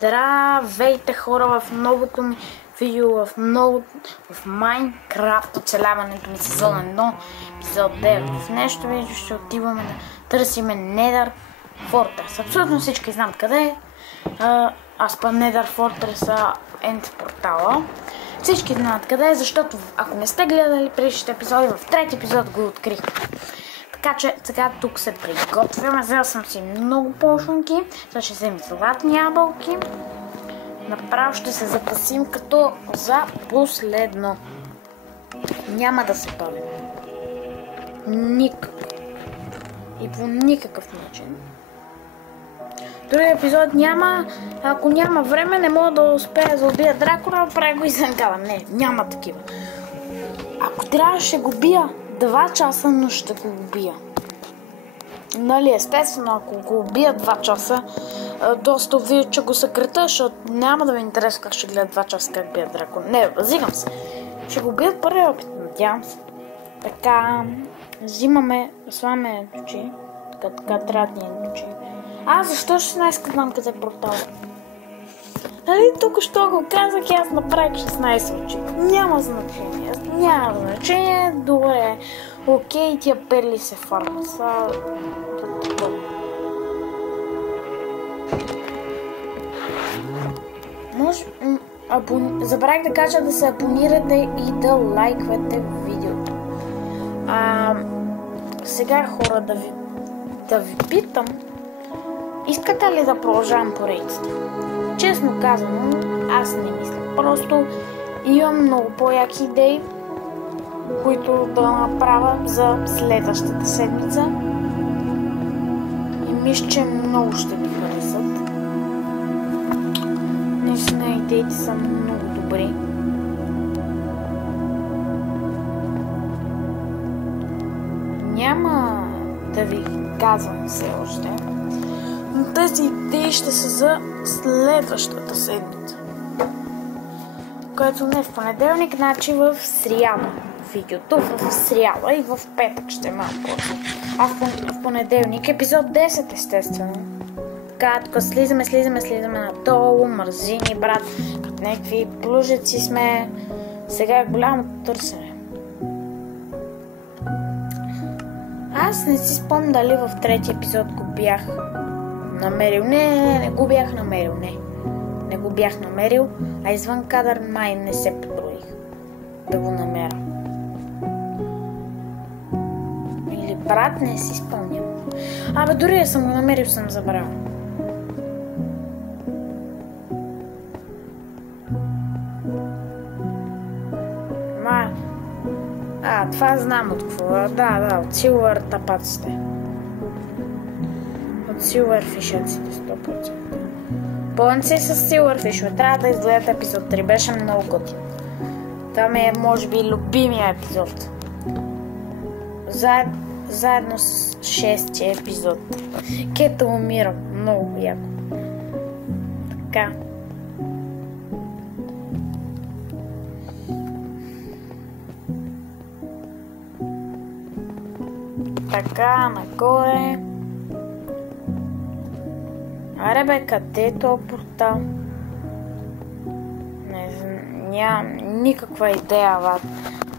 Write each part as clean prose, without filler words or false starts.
Здравейте хора в новото ми видео, в Майнкрафт оцеляването ми сезон 1, епизод 9. В нещо видео ще отиваме да търсиме Nether Fortress. Абсолютно всички знам къде е. Аз па Nether Fortress End портала. Всички знаят къде е, защото ако не сте гледали предишните епизоди, в трети епизод го открих. Така че сега тук се приготвяме. Взел съм си много пошунки. Сега ще вземем златни ябълки. Направо ще се запасим като за последно. Няма да се палим. Никак. И по никакъв начин. Други епизод няма. Ако няма време, не мога да успея да убия дракона, правя го и заnkala. Не, няма такива. Ако трябва, ще го бия 2 часа, но ще го убия. Нали, естествено, ако го убия 2 часа, доста вие, че го съкрата, защото няма да ви интересува как ще гледа 2 часа как бия дракон. Не, възигам се. Ще го убият първи опит, надявам се. Така, взимаме, слагаме ключи. Така трябва да ни ключи. Защо 16 знам къде е портал? Нали, тук що го казах и аз направих 16 очи. Няма значение. Добре. Окей, тия перли се фармат. Забравих да кажа да се абонирате и да лайквате видеото. Сега хора да ви питам, искате ли да продължавам поредицата? Честно казано, аз не мисля. Просто имам много по-яки идеи, които да направя за следващата седмица. И мисля, че много ще ви харесат. Наистина идеите са много добри. Няма да ви казвам все още. Но тези идеи ще са за следващата седмица. Което не в понеделник, значи в сряда. Видеото в сряда и в петък ще имам после. В понеделник епизод 10 естествено. Така, тук слизаме надолу, мързини, брат. Като някакви плужеци сме. Сега е голямото търсене. Аз не си спомням дали в третия епизод го бях намерил. Не го бях намерил, не го бях намерил, а извън кадър май не се подброих да го намеря. Или брат, не си спомням. Дори да съм го намерил, съм забрал. Това знам от какво. Да, от Silver тапаците. От Silverfish-аците 100%. Пълен си с Silverfish. Трябва да изгледате епизод 3. Беше много готин. Това ми е, може би, любимия епизод. Заедно с 6-ти епизод. Кето умирам. Много яко. Така. Така, нагоре. Аре бе, къде е този портал? Нямам никаква идея,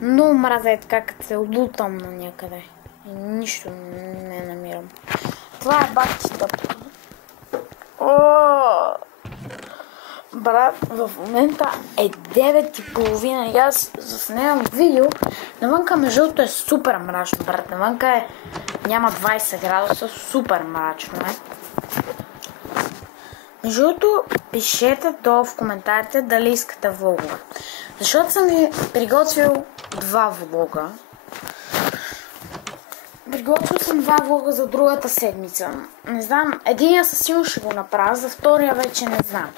но мразя е така, като се лутам на някъде. И нищо не намирам. Това е бати тъпо. Брат, в момента е 9:30 и аз заснемам видео. Навънка междуто е супер мрачно, брат. Навънка няма 20 градуса, супер мрачно е. Междуто пишете долу в коментарите дали искате влогове. Защото съм ви приготвил 2 влога. Приготвил съм 2 влога за другата седмица. Не знам, единия със сигурно ще го направя, за втория вече не знам.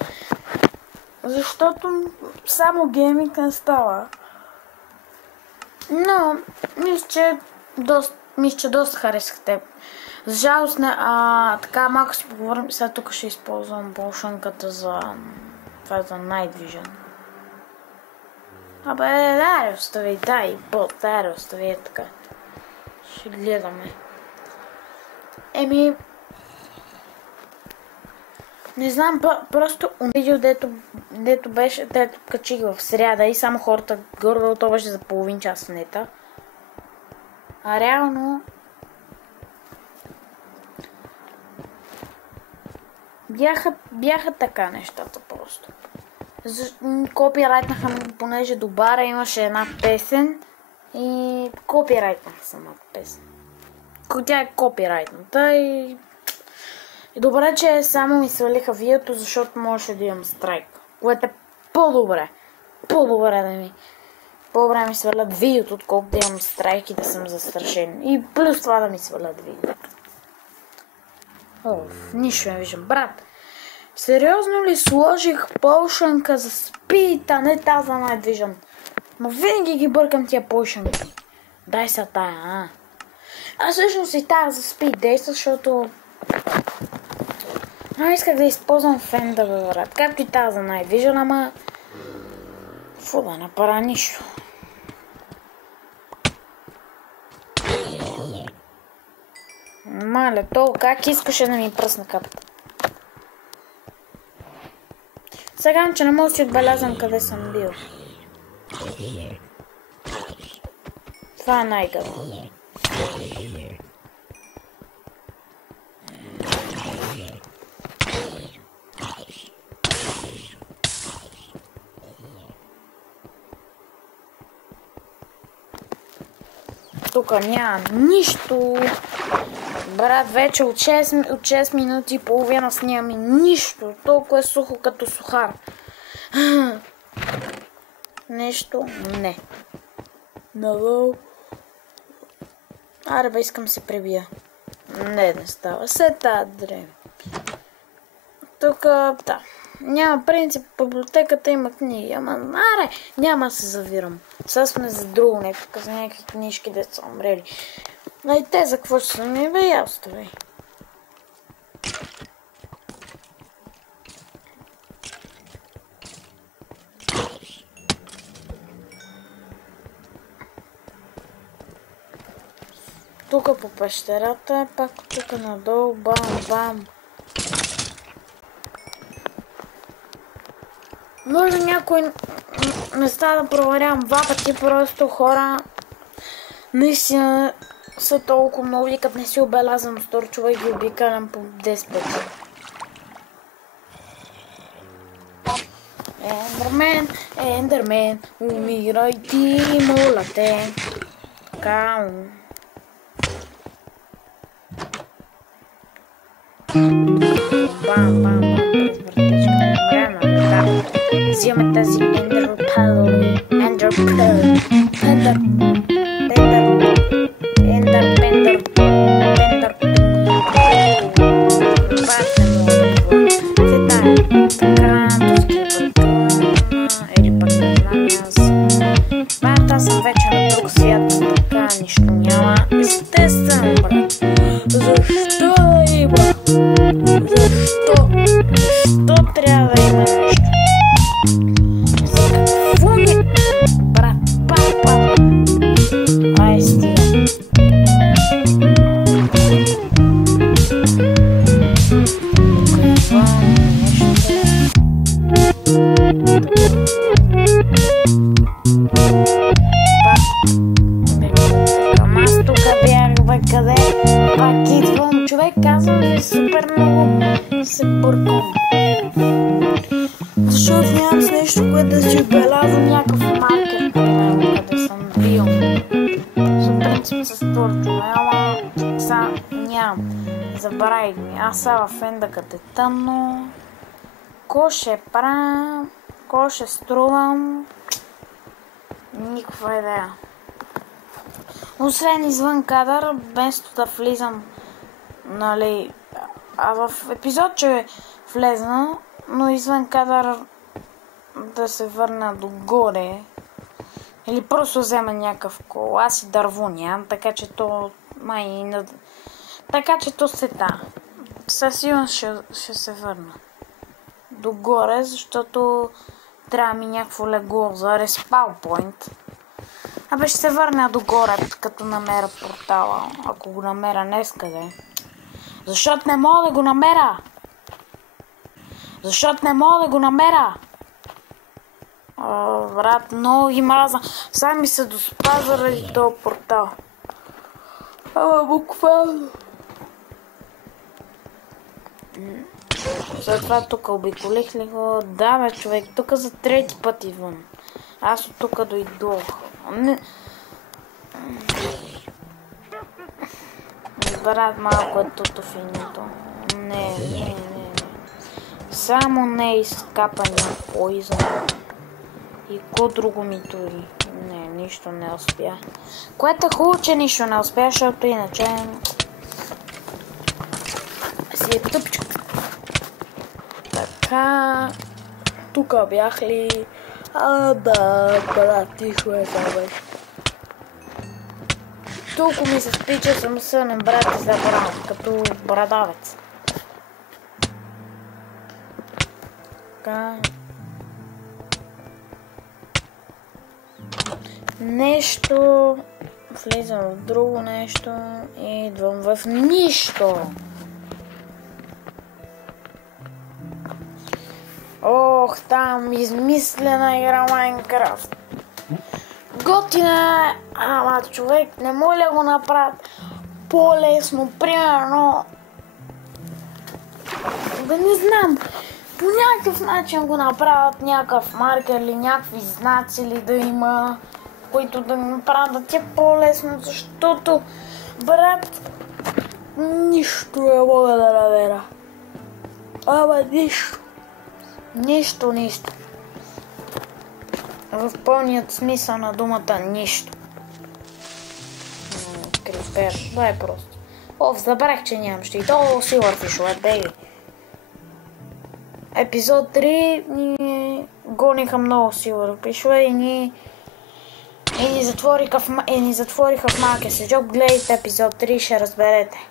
Защото само гейминг не става. Но мисля, че доста харесахте. За жалост, така малко си поговорим. Сега тук ще използвам полшънката за Night Vision. Дай остави така. Ще гледаме. Не знам, просто видео, дето беше, дето качих в сряда и само хората горе то беше за половин час в нета. А реално бяха така нещата просто. Копирайтнаха ми, понеже до бара имаше една песен и копирайтнаха самата песен. Тя е копирайтната и добре, че само ми свалиха видеото, защото можеше да имам страйк. Което е по-добре. По-добре ми свалят видеото, отколкото да имам страйк и да съм застрашен. И плюс това да ми свалят видеото. Нищо не виждам. Брат, сериозно ли сложих полшанка за спид, а не тази за Night Vision? Ма винаги ги бъркам тия полшанки. Дай са тая, Аз всъщност и тази за спид действа, защото исках да използвам фенда, бе, брат. Както и тази за Night Vision, ама фу да направя нищо. Маля, то как искаше да ми пръсна капата? Сега, че не мога да си отбелязвам къде съм бил. Това е най-гадно. Тук няма нищо. Брат, вече от 6 минути и половина снимам и нищо. Толкова е сухо като сухар. Нещо? Не. Много. Аре бе, искам се пребия. Не става. Се тадре. Тук, да. Няма принцип, в библиотеката има книги, ама аре, няма да се завирам. Сега сме за друго, не тук за някакви книжки, де са умрели. И те за какво ще са ми, бе, ясно, бе. Тук по пещерата, пак тук надолу, бам. Може някои места да проверявам два пъти, просто хора наистина са толкова много и като не си обелазвам сторчова и ги обикалям по 10 пъти. Ендермен, умирай ти, моля те. Така. Бам. Взимаме тази Ender съм вече на друг свят, така нищо няма. Естествено, брат. Защо да има? Защо? Защо трябва да има нещо? За какво ми? Брат, папа. Ай, стига. Къде пак идвам, човек, казвам ви супер много се бъркам. Защото нямам с нещо, което да си отбелязвам някакъв маркер, къде съм бил. За принцип с турчове, ама сега нямам. Забравих ми. Аз сега в ендъкът е тъмно. Ко ще правя, ко ще струвам. Никаква идея. Освен извън кадър, вместо да влизам, нали, а в епизод, че влезна, но извън кадър да се върна догоре, или просто взема някакъв кол. Аз и дърво нямам, така че то така че то сета. Със сигурност ще се върна догоре, защото трябва ми някакво легло за респаун пойнт. Абе ще се върна догоре, като намеря портала, ако го намеря днес къде. Защото не мога да го намеря. Защото не мога да го намеря. Брат, много ги мраза. Сами се доспа заради този портал. Буквално. Затова тук обиколих ли го? Да, бе, човек, тук за трети път идвам. Аз от тук дойдох. Брат, малко е туто финито. Не. Само не изкапания поизъм. И ко друго ми тури. Не, нищо не успя. Което е хубаво, че нищо не успя, защото иначе си е тъпчко. Така, тук бях ли? Да, брат, тихо е това беше. Толкова ми се спи, че съм сънен, брат, и забравям, като брадавец. Така. Нещо, влизам в друго нещо и идвам в нищо. Ох, там измислена игра Майнкрафт. Готина, ама човек не може да го направят по-лесно, примерно. Да не знам, по някакъв начин го направят, някакъв маркер или някакви знаци ли да има, които да ми направят да ти е по-лесно, защото, брат, нищо не мога да намеря. Ама нищо. Нищо. В пълният смисъл на думата нищо. Крипер, дай просто. Забрах, че нямам ще и то Silverfish, бейби. Епизод 3 ни гониха много Silverfish и ни затвориха в малкия седжок. Гледайте епизод 3 и ще разберете.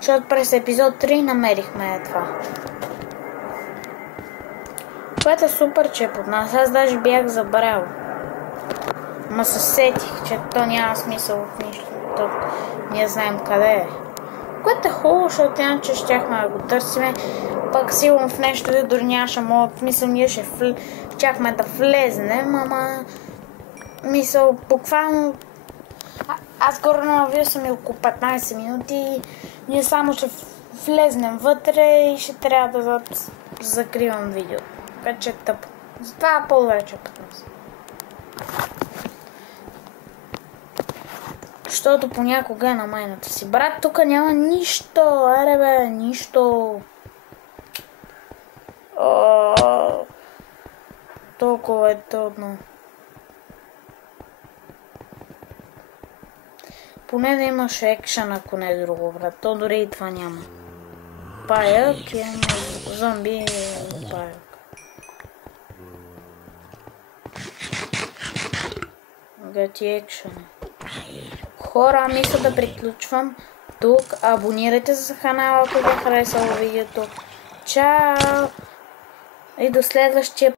Защото през епизод 3 намерихме това. Което е супер, че е под нас. Аз даже бях забрал. Ма се сетих, че то няма смисъл в нищо. То ние знаем къде е. Което е хубаво, защото иначе щяхме да го търсиме. Пак сигурно в нещо да дори нямаше моят смисъл. Ние щяхме да влезнем, ама мисъл буквално. Аз горе навия съм и около 15 минути. Ние само ще влезнем вътре и ще трябва да закривам видео. Вече е тъпо. Затова по-добре, че е 15. Защото понякога е на майната си. Брат, тук няма нищо. Аре бе, нищо. Толкова е трудно. Поне да имаш екшън, ако не е друго, брат. То дори и това няма. Паяк и зомби паяк. Гати екшън. Хора, мисля да приключвам тук. Абонирайте се за канала, ако ви е харесало видеото. Чао! И до следващия